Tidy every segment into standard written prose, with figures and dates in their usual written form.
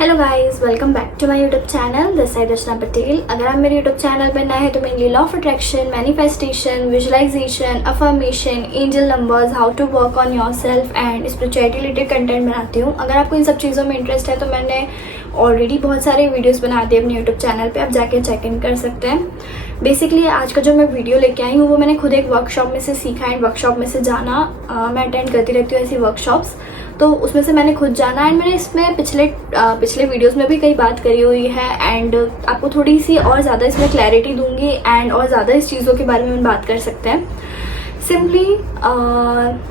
Hello guys, welcome back to my YouTube channel this side Rachna Patel. अगर आप मेरे YouTube channel पर नए हैं तो mainly law of attraction, manifestation, visualisation, affirmation, angel numbers, how to work on yourself and spirituality related content बनाती हूँ। अगर आपको इन सब चीज़ों में इंटरेस्ट है तो मैंने ऑलरेडी बहुत सारे वीडियोस बना दिए अपने यूट्यूब चैनल पे, आप जाके चेक इन कर सकते हैं। बेसिकली आज का जो मैं वीडियो लेके आई हूँ वो मैंने खुद एक वर्कशॉप में से सीखा एंड वर्कशॉप में से जाना। मैं अटेंड करती रहती हूँ ऐसी वर्कशॉप्स, तो उसमें से मैंने खुद जाना एंड मैंने इसमें पिछले वीडियोस में भी कई बात करी हुई है एंड आपको थोड़ी सी और ज़्यादा इसमें क्लैरिटी दूंगी एंड और ज़्यादा इस चीज़ों के बारे में हम बात कर सकते हैं। सिंपली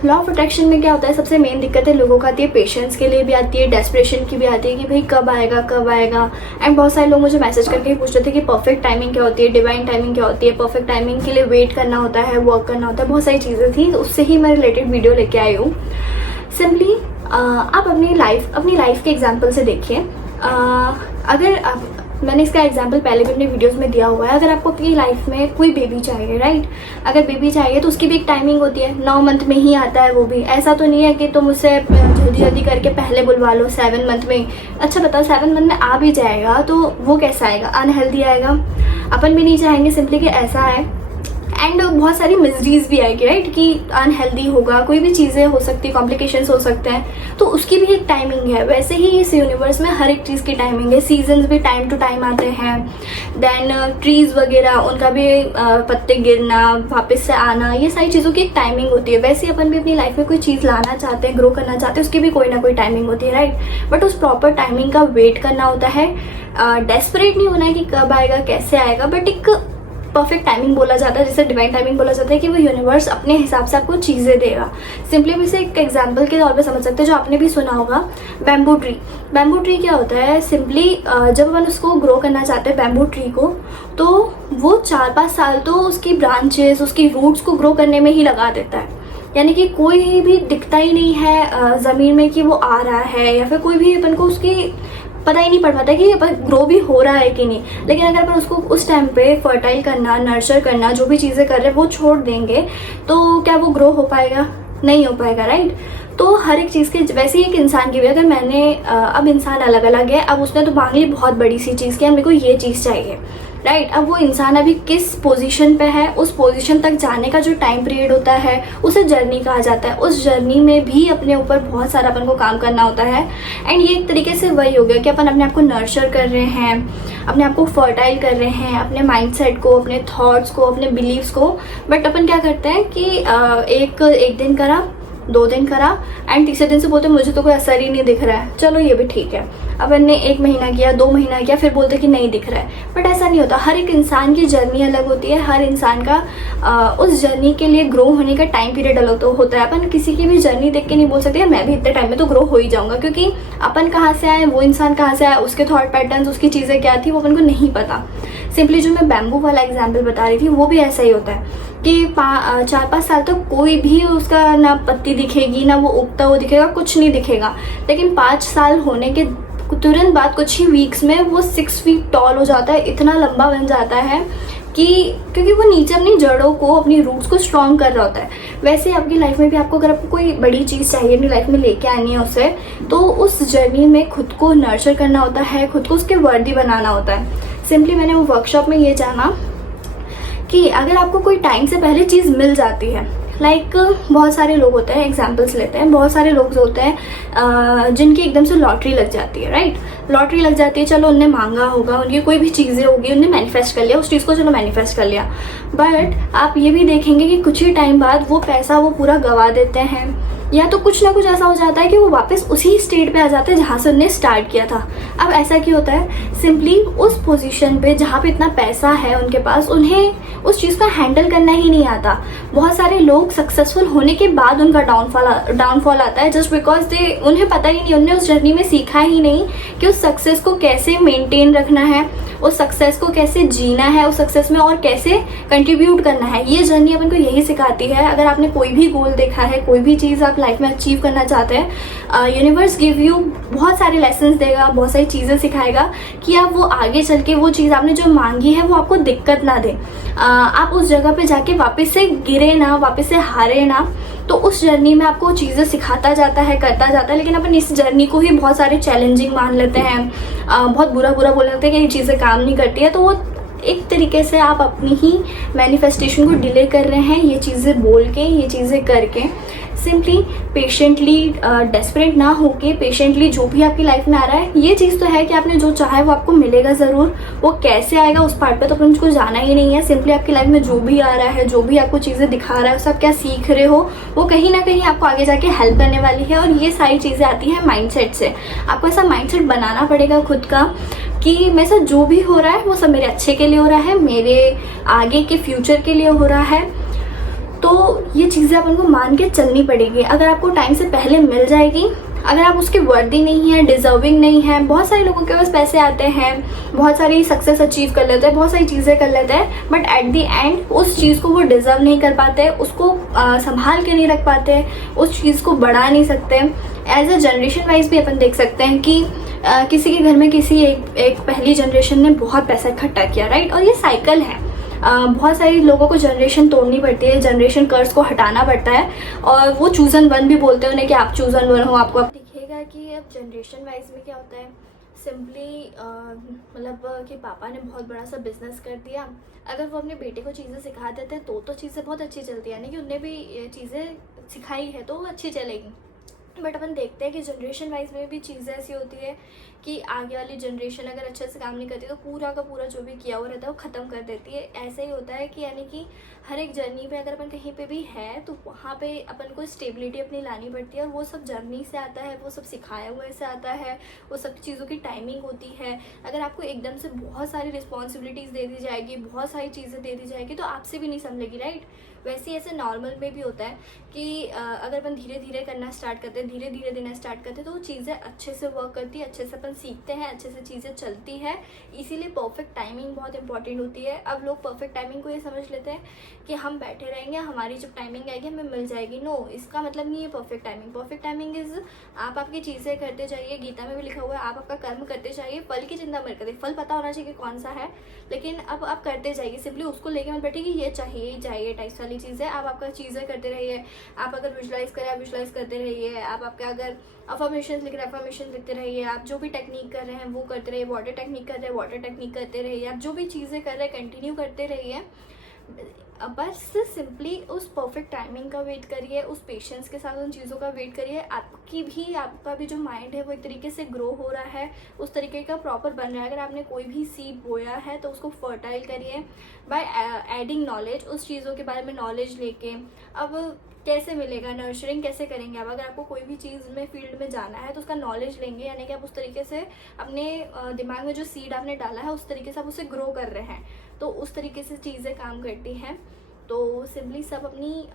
लॉ ऑफ अट्रैक्शन में क्या होता है, सबसे मेन दिक्कत है लोगों को आती है, पेशेंस के लिए भी आती है, डेस्परेशन की भी आती है कि भाई कब आएगा। एंड बहुत सारे लोग मुझे मैसेज करके पूछ रहे थे कि परफेक्ट टाइमिंग क्या होती है, डिवाइन टाइमिंग क्या होती है। परफेक्ट टाइमिंग के लिए वेट करना होता है, वर्क करना होता है, बहुत सारी चीज़ें थी, तो उससे ही मैं रिलेटेड वीडियो लेके आई हूँ। सिंपली आप अपनी लाइफ के एग्जाम्पल से देखिए। मैंने इसका एग्जाम्पल पहले भी अपने वीडियोस में दिया हुआ है। अगर आपको अपनी लाइफ में कोई बेबी चाहिए, राइट, अगर बेबी चाहिए तो उसकी भी एक टाइमिंग होती है। 9 मंथ में ही आता है वो भी, ऐसा तो नहीं है कि तुम उससे जल्दी करके पहले बुलवा लो 7 मंथ में। अच्छा बताओ, 7 मंथ में आ भी जाएगा तो वो कैसा आएगा, अनहेल्दी आएगा। अपन भी नहीं चाहेंगे सिंपली कि ऐसा है। एंड बहुत सारी मिजरीज भी आएगी, राइट, कि अनहेल्दी होगा, कोई भी चीज़ें हो सकती है, कॉम्प्लिकेशंस हो सकते हैं, तो उसकी भी एक टाइमिंग है। वैसे ही इस यूनिवर्स में हर एक चीज़ की टाइमिंग है। सीजन्स भी टाइम टू टाइम आते हैं। देन ट्रीज़ वगैरह, उनका भी पत्ते गिरना, वापस से आना, ये सारी चीज़ों की एक टाइमिंग होती है। वैसे ही अपन भी अपनी लाइफ में कोई चीज़ लाना चाहते हैं, ग्रो करना चाहते हैं, उसकी भी कोई ना कोई टाइमिंग होती है, राइट। बट उस प्रॉपर टाइमिंग का वेट करना होता है। डेस्परेट नहीं होना है कि कब आएगा, कैसे आएगा, बट एक परफेक्ट टाइमिंग बोला जाता है, जिसे डिवाइन टाइमिंग बोला जाता है, कि वो यूनिवर्स अपने हिसाब से आपको चीज़ें देगा। सिंपली भी इसे एक एग्जांपल के तौर पे समझ सकते हैं, जो आपने भी सुना होगा, बैम्बू ट्री क्या होता है। सिंपली जब अपन उसको ग्रो करना चाहते हैं बैम्बू ट्री को, तो वो 4-5 साल तो उसकी ब्रांचेस, उसकी रूट्स को ग्रो करने में ही लगा देता है। यानी कि कोई भी दिखता ही नहीं है ज़मीन में कि वो आ रहा है, या फिर कोई भी अपन को उसकी पता ही नहीं पड़ पाता कि ग्रो भी हो रहा है कि नहीं। लेकिन अगर अपन उसको उस टाइम पे फर्टाइल करना, नर्चर करना, जो भी चीज़ें कर रहे हैं वो छोड़ देंगे, तो क्या वो ग्रो हो पाएगा? नहीं हो पाएगा, राइट। तो हर एक चीज़ के वैसे ही एक इंसान की भी, अगर मैंने अब इंसान अलग अलग है, अब उसने तो मांग ली बहुत बड़ी सी चीज़ की, मेरे को ये चीज़ चाहिए, राइट। अब वो इंसान अभी किस पोजीशन पे है, उस पोजीशन तक जाने का जो टाइम पीरियड होता है उसे जर्नी कहा जाता है। उस जर्नी में भी अपने ऊपर बहुत सारा अपन को काम करना होता है। एंड ये एक तरीके से वही हो गया कि अपन अपने आप को नर्चर कर रहे हैं, अपने आप को फर्टाइल कर रहे हैं, अपने माइंडसेट को, अपने थॉट्स को, अपने बिलीव्स को। बट अपन क्या करते हैं कि एक दिन करा, 2 दिन करा एंड तीसरे दिन से बोलते मुझे तो कोई असर ही नहीं दिख रहा है। चलो ये भी ठीक है। अब हमने 1 महीना किया, 2 महीना किया, फिर बोलते कि नहीं दिख रहा है। बट ऐसा नहीं होता। हर एक इंसान की जर्नी अलग होती है। हर इंसान का उस जर्नी के लिए ग्रो होने का टाइम पीरियड अलग तो होता है। अपन किसी की भी जर्नी देख के नहीं बोल सकते मैं भी इतने टाइम में तो ग्रो हो ही जाऊंगा, क्योंकि अपन कहाँ से आए, वो इंसान कहाँ से आया, उसके थॉट पैटर्न्स, उसकी चीज़ें क्या थी, वो अपन को नहीं पता। सिंपली जो मैं बैम्बू वाला एग्जाम्पल बता रही थी वो भी ऐसा ही होता है कि 4-5 साल तक कोई भी उसका ना पत्ती दिखेगी, ना वो उगता हुआ दिखेगा, कुछ नहीं दिखेगा। लेकिन 5 साल होने के तुरंत बाद कुछ ही वीक्स में वो 6 फीट टॉल हो जाता है, इतना लंबा बन जाता है कि क्योंकि वो नीचे अपनी जड़ों को, अपनी रूट्स को स्ट्रॉन्ग कर रहा होता है। वैसे आपकी लाइफ में भी आपको, अगर आपको कोई बड़ी चीज़ चाहिए अपनी लाइफ में लेके आनी है उसे, तो उस जर्नी में खुद को नर्चर करना होता है, खुद को उसके वर्दी बनाना होता है। सिंपली मैंने वो वर्कशॉप में ये जाना कि अगर आपको कोई टाइम से पहले चीज़ मिल जाती है, लाइक बहुत सारे लोग होते हैं, एग्जाम्पल्स लेते हैं, बहुत सारे लोग होते हैं जिनकी एकदम से लॉटरी लग जाती है, राइट। लॉटरी लग जाती है, चलो उनने मांगा होगा, उनकी कोई भी चीज़ें होगी, उनने मैनिफेस्ट कर लिया उस चीज़ को, चलो मैनिफेस्ट कर लिया। बट आप ये भी देखेंगे कि कुछ ही टाइम बाद वो पैसा वो पूरा गवा देते हैं, या तो कुछ ना कुछ ऐसा हो जाता है कि वो वापस उसी स्टेट पे आ जाते हैं जहाँ से उन्हें स्टार्ट किया था। अब ऐसा क्यों होता है? सिंपली उस पोजीशन पे जहाँ पे इतना पैसा है उनके पास, उन्हें उस चीज़ को हैंडल करना ही नहीं आता। बहुत सारे लोग सक्सेसफुल होने के बाद उनका डाउनफॉल आता है, जस्ट बिकॉज उन्हें पता ही नहीं, उन्हें उस जर्नी में सीखा ही नहीं कि उस सक्सेस को कैसे मेंटेन रखना है, उस सक्सेस को कैसे जीना है, उस सक्सेस में और कैसे कंट्रीब्यूट करना है। ये जर्नी अपन को यही सिखाती है। अगर आपने कोई भी गोल देखा है, कोई भी चीज़ आप लाइफ में अचीव करना चाहते हैं, यूनिवर्स गिव यू बहुत सारे लेसन्स देगा, बहुत सारी चीज़ें सिखाएगा कि आप वो आगे चल के वो चीज़ आपने जो मांगी है वो आपको दिक्कत ना दे। आप उस जगह पे जाके वापस से गिरे ना, वापस से हारे ना, तो उस जर्नी में आपको चीज़ें सिखाता जाता है, करता जाता है, लेकिन अपन इस जर्नी को ही बहुत सारे चैलेंजिंग मान लेते हैं, बहुत बुरा बुरा बोल लेते हैं कि ये चीज़ें काम नहीं करती है। तो वो एक तरीके से आप अपनी ही मैनिफेस्टेशन को डिले कर रहे हैं, ये चीज़ें बोल के, ये चीज़ें करके। सिंपली पेशेंटली, डेस्परेट ना होके पेशेंटली जो भी आपकी लाइफ में आ रहा है, ये चीज़ तो है कि आपने जो चाहा है वो आपको मिलेगा ज़रूर। वो कैसे आएगा उस पार्ट पे तो अपन को जाना ही नहीं है। सिंपली आपकी लाइफ में जो भी आ रहा है, जो भी आपको चीज़ें दिखा रहा है, उससे आप क्या सीख रहे हो, वो कहीं ना कहीं आपको आगे जाके हेल्प करने वाली है। और ये सारी चीज़ें आती हैं माइंडसेट से। आपको ऐसा माइंडसेट बनाना पड़ेगा खुद का कि मेरे साथ जो भी हो रहा है वो सब मेरे अच्छे के लिए हो रहा है, मेरे आगे के फ्यूचर के लिए हो रहा है। तो ये चीज़ें अपन को मान के चलनी पड़ेगी। अगर आपको टाइम से पहले मिल जाएगी, अगर आप उसके वर्दी नहीं है, डिजर्विंग नहीं है, बहुत सारे लोगों के पास पैसे आते हैं, बहुत सारी सक्सेस अचीव कर लेते हैं, बहुत सारी चीज़ें कर लेते हैं, बट एट द एंड उस चीज़ को वो डिजर्व नहीं कर पाते, उसको संभाल के नहीं रख पाते, उस चीज़ को बढ़ा नहीं सकते। एज अ जनरेशन वाइज भी अपन देख सकते हैं कि किसी के घर में किसी एक पहली जनरेशन ने बहुत पैसा इकट्ठा किया, राइट। और ये साइकिल है, बहुत सारे लोगों को जनरेशन तोड़नी पड़ती है, जनरेशन कर्स को हटाना पड़ता है। और वो चूजन वन भी बोलते हैं उन्हें कि आप चूजन वन हो। आपको अब दिखेगा कि अब जनरेशन वाइज में क्या होता है। सिंपली मतलब कि पापा ने बहुत बड़ा सा बिजनेस कर दिया, अगर वो अपने बेटे को चीज़ें सिखा देते हैं तो चीज़ें बहुत अच्छी चलती है, यानी कि उन्हें भी चीज़ें सिखाई है तो वो अच्छी चलेगी। बट अपन देखते हैं कि जनरेशन वाइज में भी चीज़ें ऐसी होती है कि आगे वाली जनरेशन अगर अच्छे से काम नहीं करती तो पूरा का पूरा जो भी किया हुआ रहता है वो ख़त्म कर देती है। ऐसा ही होता है कि यानी कि हर एक जर्नी पे अगर अपन कहीं पे भी है तो वहाँ पे अपन को स्टेबिलिटी अपनी लानी पड़ती है। और वो सब जर्नी से आता है, वो सब सिखाया हुए से आता है, वो सब चीज़ों की टाइमिंग होती है। अगर आपको एकदम से बहुत सारी रिस्पॉन्सिबिलिटीज़ दे दी जाएगी, बहुत सारी चीज़ें दे दी जाएगी तो आपसे भी नहीं संभलेगी, राइट। वैसे ही ऐसे नॉर्मल में भी होता है कि अगर अपन धीरे धीरे करना स्टार्ट करते हैं, धीरे धीरे देना स्टार्ट करते हैं तो वो चीज़ें अच्छे से वर्क करती है, अच्छे से अपन सीखते हैं, अच्छे से चीज़ें चलती है। इसीलिए परफेक्ट टाइमिंग बहुत इंपॉर्टेंट होती है। अब लोग परफेक्ट टाइमिंग को ये समझ लेते हैं कि हम बैठे रहेंगे, हमारी जब टाइमिंग आएगी हमें मिल जाएगी। नो, इसका मतलब नहीं है perfect timing. Perfect timing is आप आपकी चीज़ें करते जाइए। गीता में भी लिखा हुआ है आप आपका कर्म करते जाइए, फल की चिंता मत करिए। फल पता होना चाहिए कि कौन सा है, लेकिन अब आप करते जाइए। सिंपली उसको लेके मत बैठिए कि ये चाहिए टाइप्स वाली चीज़ें। आप आपका चीज़ें करते रहिए। आप अगर विजुलाइज करें, आप विजुलाइज करते रहिए। आप आपका अगर अफर्मेशन लिख रहे हैं, अफर्मेशन लिखते रहिए। आप जो भी टेक्निक कर रहे हैं वो करते रहिए। वाटर टेक्निक कर रहे हैं, वाटर टेक्निक करते रहिए। आप जो भी चीज़ें कर रहे हैं कंटिन्यू करते रहिए। बस सिंपली उस परफेक्ट टाइमिंग का वेट करिए, उस पेशेंस के साथ उन चीज़ों का वेट करिए। आपका भी जो माइंड है वो एक तरीके से ग्रो हो रहा है, उस तरीके का प्रॉपर बन रहा है। अगर आपने कोई भी सीड बोया है तो उसको फर्टाइल करिए बाय एडिंग नॉलेज, उस चीज़ों के बारे में नॉलेज लेके। अब कैसे मिलेगा, नर्चरिंग कैसे करेंगे आप? अगर आपको कोई भी चीज़ में फील्ड में जाना है तो उसका नॉलेज लेंगे, यानी कि आप उस तरीके से अपने दिमाग में जो सीड आपने डाला है उस तरीके से आप उसे ग्रो कर रहे हैं, तो उस तरीके से चीज़ें काम करती हैं। तो सिंपली सब अपनी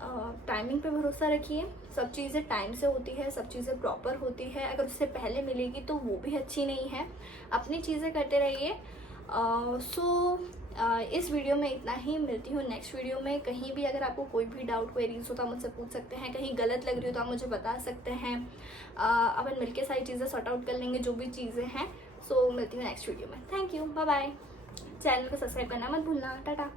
टाइमिंग पे भरोसा रखिए। सब चीज़ें टाइम से होती है, सब चीज़ें प्रॉपर होती है। अगर उससे पहले मिलेगी तो वो भी अच्छी नहीं है। अपनी चीज़ें करते रहिए। इस वीडियो में इतना ही। मिलती हूँ नेक्स्ट वीडियो में। कहीं भी अगर आपको कोई भी डाउट, क्वेरीज हो तो आप मुझसे पूछ सकते हैं। कहीं गलत लग रही हो तो आप मुझे बता सकते हैं। अपन मिलके सारी चीज़ें सॉर्ट आउट कर लेंगे जो भी चीज़ें हैं। मिलती हूँ नेक्स्ट वीडियो में। Thank you, bye bye. Channel को सब्सक्राइब करना मत भूलना। टाटा।